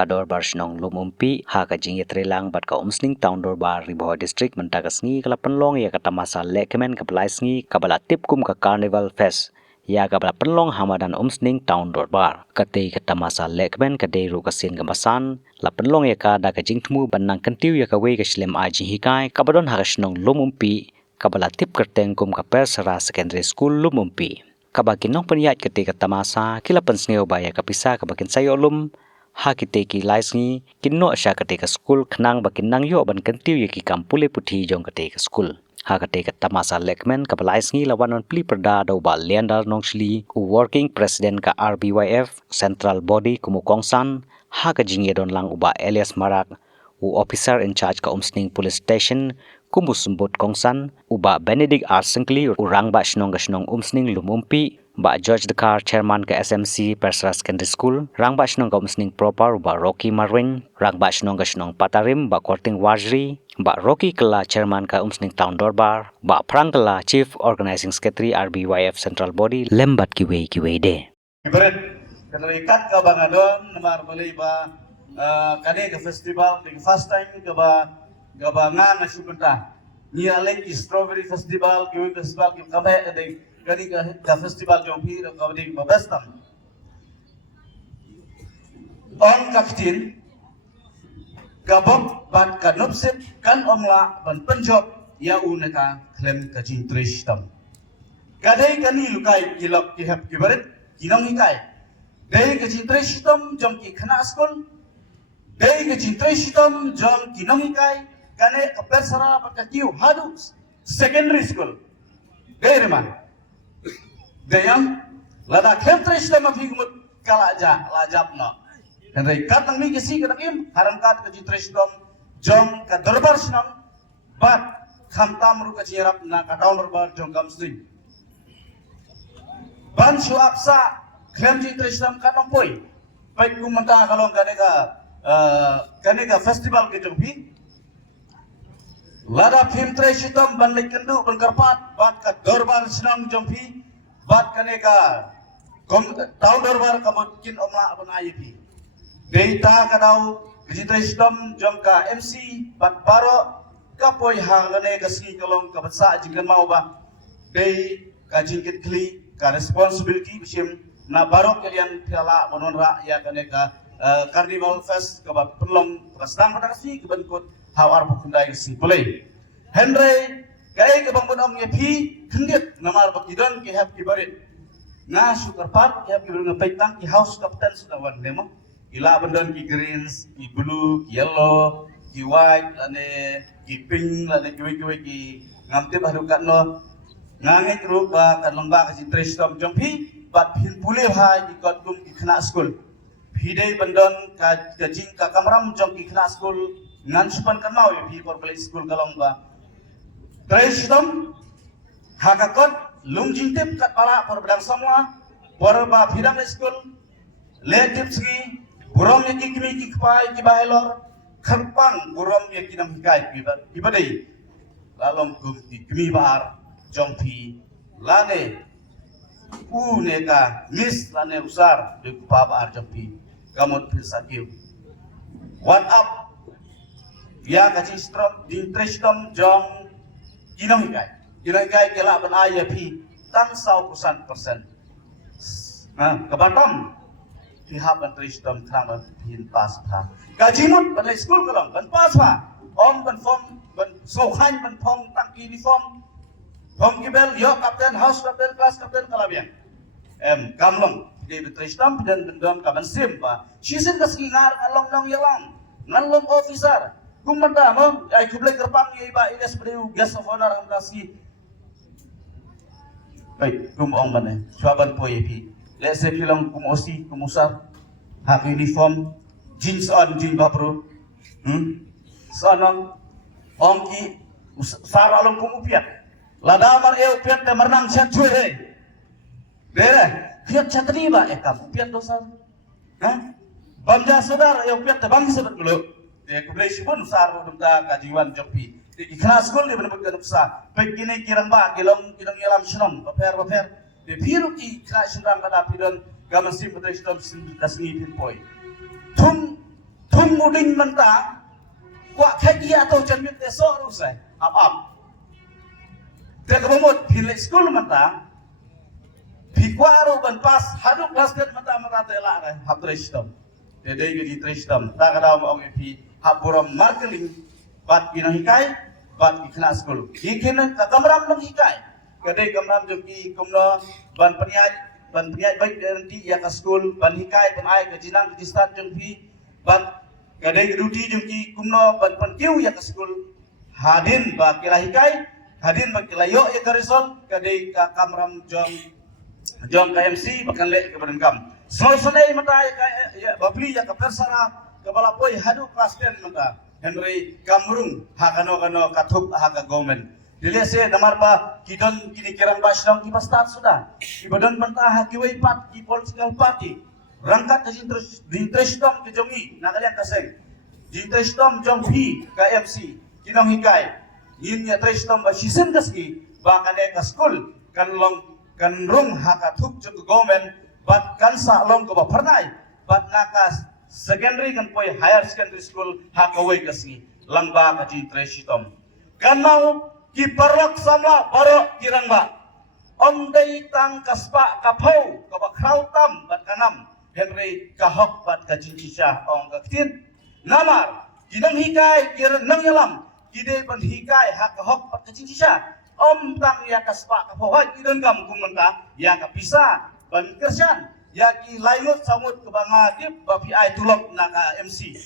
kador bar shnong lumumpi ha ka jing yetrelang bat ka umsning town dor bar riboh district mentagasngi kala penlong ya kata masa lekemen ka blaisngi kabala tipkum ka carnival fest ya kabala penlong hamadan umsning town dor bar kate kata masa lekemen ka dei ru ka sin ka masan la penlong ya ka da ka jing tmu banang kentiu ya ka we ka slem aji hikai kabadon ha ka shnong lumumpi kabala tip kerteng kum ka persara secondary school lumumpi kabakin nong peniat ketika tamasa kila pensneo baya kapisa kabakin sayolum ha kite ki laisngi kinno asya ketika school khnang bakin nang yo ban kentiu ye ki kampule puthi jong ketika school ha ketika tamasa lekmen kapalaisngi lawanon pli perda do ba leandar nongshli working president ka RBYF central body kumukongsan ha ka jingedon lang uba Elias Marak officer in charge ka umsning police station kumusembut kongsan uba Benedict R. Sengkli urang ba shnong umsning lumumpi ba George Dekar chairman ke SMC Persra Secondary School rang ba shnong umsning proper ba Rocky Marwin rang ba shnong Patarim ba Korting Wajri ba Rocky Kala chairman ka umsning town dorbar ba Prangkala chief organizing secretary RBYF central body lembat kiwe de Ibarat kenalikat ka bangadon namar bali ba kane ke festival the first time ke ba gabangan na syukunta ni alek strawberry festival kiwi festival ki kabe de kani ka festival jong phi ka de babastam on kaftin gabok ban kanopsep kan omla ban penjob ya uneka klem ka jintrishtam kadai kani lukai kilok ki hap kibaret kinong hikai dei ka jintrishtam jong ki khana skol dei ka jintrishtam jong kinong hikai kane persara pakakiu hadu secondary school derma deyang lada kemtres lama figmut kalaja lajapno dan rei katang mi kesi kadang im harangkat ke jitres dom jong ka darbar snam bat khamtam ru ka jirap na ka down darbar jong kamsri ban shu apsa klem jitres dom ka nompoi pai kumanta kalong kane ka festival ke jong pi lada phimtre shitam banle kendu bankarpat bat ka dorbar snang jompi bat kaneka town dorbar kamakin omla ban IEP deita kadau jitre shitam jomka MC bat baro kapoi hangane kasni kalong kabatsa jingkan mau ba dei ka jingkit kli ka responsibility bisim na baro kalian piala mononra ya kaneka carnival fest ka pelong prastang kadasi kebenkut hawar pukundai si play Henry gay ke bangun om yepi kendit namar bakidon ke hab kibarit na sukarpat ke hab kibarit ngepetang ki house captain sudawan demo ila bandon ki greens ki blue ki yellow ki white lane ki pink lane ki ngamte baru katno ngangit rupa kan lomba ka jintres tom jompi bat hin pule hai ki kotum ki khna school bidai bandon ka jing ka kamram jom ki khna school ngan supan kanau yepi korpali school kalong ba Trestom hakakot lungjintip kat pala por bedang semua por ba bidang school letip sgi burom yaki kimi ki kpai ki bahelor kharpang burom yaki nam hikai ki badai lalom kum ki kimi bar jongpi lane neka mis lane usar di pa bar jongpi kamot pilsakiu what up ya kaci strom di Trestom jong Inong hikai kela ban IEP tang 100%. Kebatom pihak ban Trestom klang ban hin pas pa. Kajimut ban school kalong ban pas pa. Om ban form ban sohan ban phong tang uniform. Phong kibel yo kapten house kapten class kapten kalabian. Kamlong di Trestom dan bendon kaban sim pa. Sisin kasingar along long yalang. Ngalong officer kumanda mo ay kublay kerpang ye iba iles beliau guest of honor ang kasi ay kumong man swaban po yepi let's say kilang kumosi kumusar ha uniform jeans on jeans bapro sanang ongki sara long kumupiat ladamar eu piat te marnang chat chue dere piat chatri ba ekam piat dosar bamja saudara eu piat te bang sabat dulu kublai sibun sar dumda kajiwan jopi di kelas school di benar benar besar begini kirang ba kilong yalam snom baper di biru ki kelas sendang kada pidon gaman sim betul stom kasni pin poi tum thung muding mentang kwa khagia to chamit te so rusai ap te kemut hilik school mentang bikwaru ban pas haduk basket mata tela re hap tristom de gedi tristom ta kada ong epi hapuram marketing bat pinahikai bat ikna school ikena ka kamram nang hikai kadai kamram joki kumno ban peniai baik nanti ya ka school ban hikai ban ai ka jinang ka stat jengpi ban kadai duty joki kumno ban kiu ya ka school hadin ba kila hikai hadin ba kila yo ya ka resol kadai ka kamram jong KMC bahkan lek ke berengkam. Selesai mata ya babli ya ke persara ke balapoi hadu pasten mata Henry Kamrung hakano katup haka government. Dilihat saya namar ba kidon kini kirang basdong ki start sudah. Ibadon mentah hakiwai pat ki political party. Rangkat ke jintres dom ke jongi nakalian kaseng. Jintres dom jong P KMC kinong hikai. Yin ya tres dom ba sisen kaski ba kane ka school kan rung haka thuk jung government bat kan sa long ko ba pernai bat nakas secondary kan poi higher secondary school haka wei kasi langba ka jin treshitom kan mau ki parlok sama baro kirang ba om dei tang kaspa ka phau ka ba krautam bat kanam henry ka hok bat ka jin kisha ong ka tin namar kinang hikai kirang nang yalam kide ban hikai haka hok bat ka jin kisha om tang ya kaspa ka phawai idon gam kumenta ya ka pisa ban kersan ya ki layut samut ke banga dip ba pi ai tulok na ka MC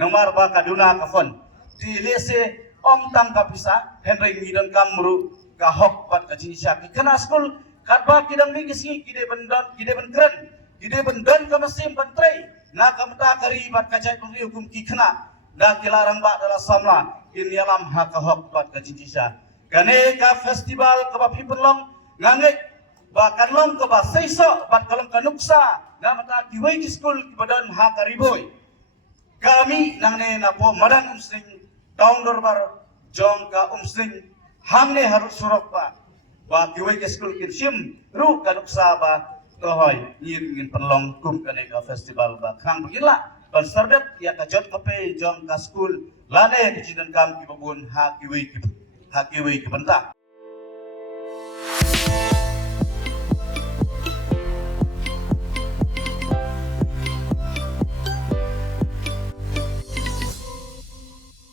nomor ba kaduna ka fon di lese om tang ka pisa henry idon kamru ka hok pat ka jinisya ki kana school kat ba kidang mi kisi kide ban don ka mesim ban trei na ka mata kari bat ka jai pengri hukum ki kana na kilarang ba dalam samla in yalam ha ka hok pat ka jinisya kane ka festival ka ba pipelong ngangek ba kanlong ka ba seiso bat kalong kanuksa na mata kiwai ki school ki badan ha ka riboy kami nang ne na po madan umsing taong dorbar jong ka umsing hamne harus surok ba kiwai ki school ki sim ru kanuksa ba tohoy ngin penlong kum kane ka festival ba khang begila ban sardep ya ka jot kape jong ka school lane ki jidan kam ki babun ha kiwai ki benta